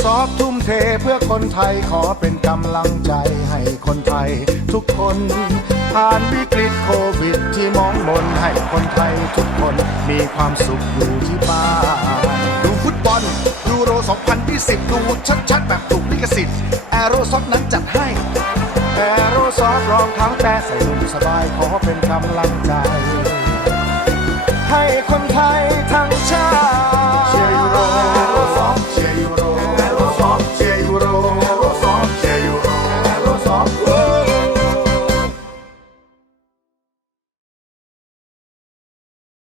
ซอฟทุ่มเทเพื่อคนไทยขอเป็นกำลังใจให้คนไทยทุกคน ผ่านวิกฤตโควิดที่มองมนให้คนไทยทุกคนมีความสุขอยู่ที่บ้านดูฟุตบอลยูโร 2020 ดูชัดๆ แบบถูกลิขสิทธิ์แอโรซอฟนั้นจัดให้แอโรซอฟรองเท้าแตะใส่นุ่มสบายขอเป็นกำลังใจ ให้คนไทย